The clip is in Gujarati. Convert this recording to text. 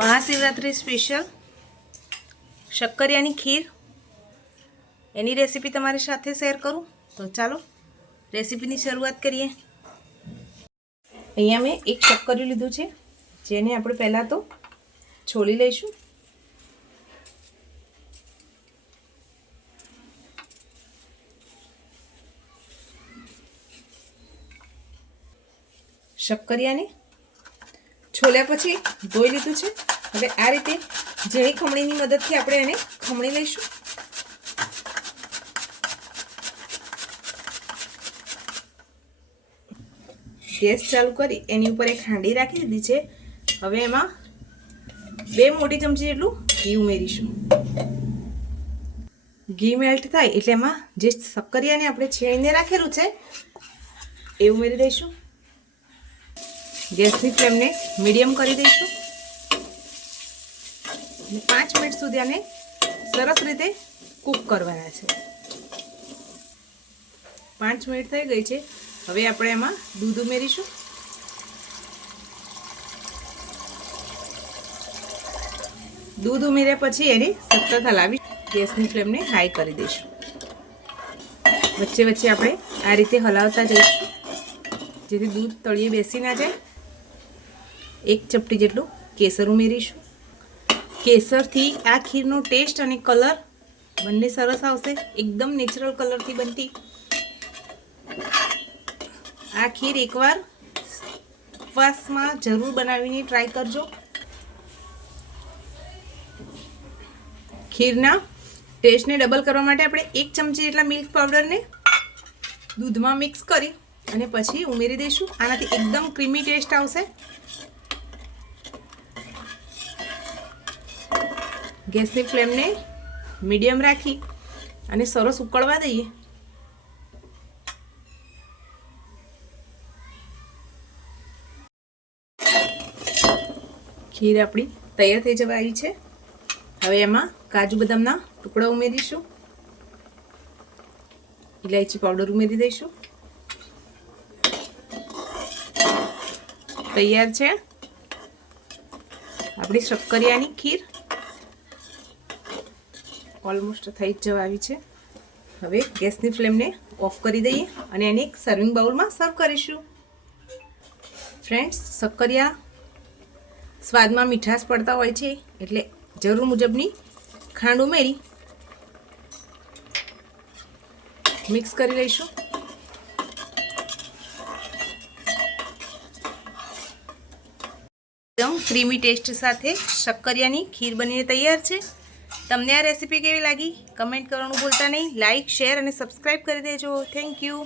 મહાશિવરાત્રિ સ્પેશિયલ શક્કરિયાની ખીર એની રેસીપી તમારી સાથે શેર કરું તો ચાલો રેસીપીની શરૂઆત કરીએ। અહીંયા મેં એક શક્કરિયું લીધું છે જેને આપણે પહેલાં તો છોલી લઈશું। શક્કરિયાને છોલ્યા પછી ધોઈ લીધું છે। હવે આ રીતે ઝીણી ખમણીની મદદથી આપણે એને ખમણી લઈશું। ગેસ ચાલુ કરી એની ઉપર એક હાંડી રાખી દીધી છે। હવે એમાં 2 મોટી ચમચી જેટલું ઘી ઉમેરીશું। ઘી મેલ્ટ થાય એટલે એમાં જે શક્કરિયાને આપણે છીણીને રાખેલું છે એ ઉમેરી દઈશું। ગેસની ફ્લેમને મીડિયમ કરી દઈશું અને 5 મિનિટ સુધી આને સરસ રીતે કૂક કરવાના છે। 5 મિનિટ થઈ ગઈ છે। હવે આપણે એમાં દૂધ ઉમેરીશું। દૂધ ઉમેર્યા પછી એને સતત હલાવી ગેસની ફ્લેમને હાઈ કરી દઈશું। વચ્ચે વચ્ચે આપણે આ રીતે હલાવતા જઈશું જેથી દૂધ તળિયે બેસી ના જાય। 1 ચપટી જેટલું કેસર ઉમેરીશું। કેસરથી આ ખીરનો ટેસ્ટ અને કલર બંને સરસ આવશે। એકદમ નેચરલ કલરથી બનતી આ ખીર એકવાર ઉપવાસમાં જરૂર બનાવીને ટ્રાય કરજો। ખીરના ટેસ્ટને ડબલ કરવા માટે આપણે 1 ચમચી જેટલા મિલ્ક પાવડરને દૂધમાં મિક્સ કરી અને પછી ઉમેરી દઈશું। આનાથી એકદમ ક્રીમી ટેસ્ટ આવશે। ગેસની ફ્લેમને મીડિયમ રાખી અને સરસ ઉકળવા દઈએ। ખીર આપણી તૈયાર થઈ જવા આવી છે। હવે એમાં કાજુ બદામના ટુકડા ઉમેરીશું। ઇલાયચી પાવડર ઉમેરી દઈશું। તૈયાર છે આપણી શક્કરિયાની ખીર। ઓલમોસ્ટ થઈ જ જવા આવી છે। હવે ગેસની ફ્લેમને ઓફ કરી દઈએ અને એને એક સર્વિંગ બાઉલમાં સર્વ કરીશું। ફ્રેન્ડ્સ, શક્કરિયા સ્વાદમાં મીઠાશ પડતા હોય છે એટલે જરૂર મુજબની ખાંડ ઉમેરી મિક્સ કરી લઈશું। એકદમ ક્રીમી ટેસ્ટ સાથે શક્કરિયાની ખીર બનીને તૈયાર છે। તમને આ રેસીપી કેવી લાગી કમેન્ટ કરવાનું ભૂલતા નહીં। લાઇક, શેર અને સબસ્ક્રાઈબ કરી દેજો। Thank you.